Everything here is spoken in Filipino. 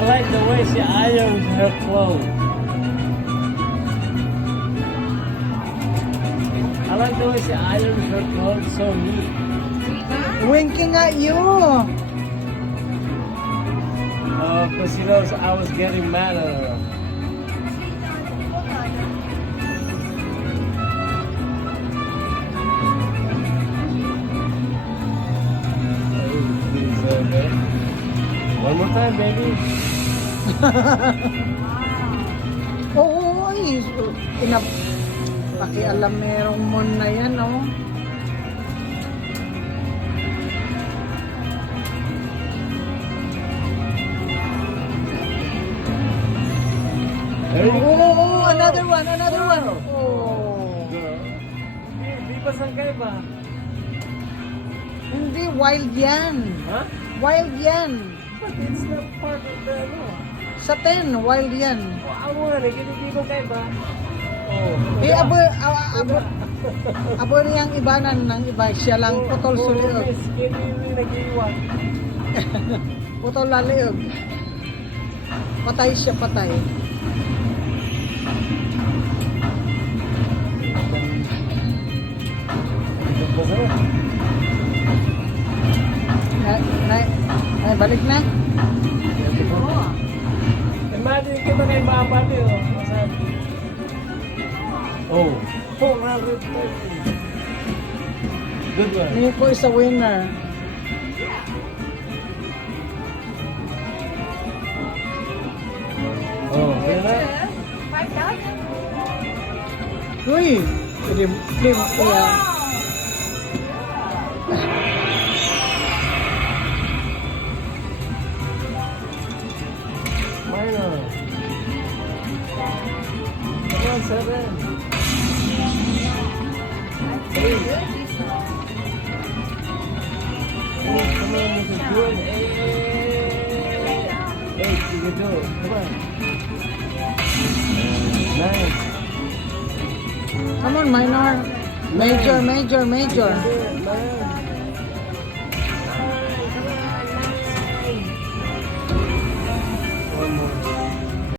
I like the way she irons her clothes. I like the way she irons her clothes so neat. Winking at you. Because she knows I was getting mad at her. One more time, baby. Oo, pakialam merong mon na yan, oh. Oh, another one. Oh. Di pa sangkay ba? Hindi, wild yan. Huh? Wild yan. But it's not part of the, Sa 10, wild yan. Amo nga rin, hindi ko kay ba? Oh. Abo niyang ibanan ng iba. Siya lang putol suliog. Miss, hindi nag-iwan. Putol laliog. Patay siya, patay. Ay, balik na. Imagine kita kay Papa din, oh. Masabi. Oh. 430. Good one. Nico is a winner. Oh, kaya na? Uy! Dim kuya. Minor. Come on, 7. 8. Oh, come on, this is good. 8. 8, you can do it. Come on. 9. Come on, minor. Major. Do it, man.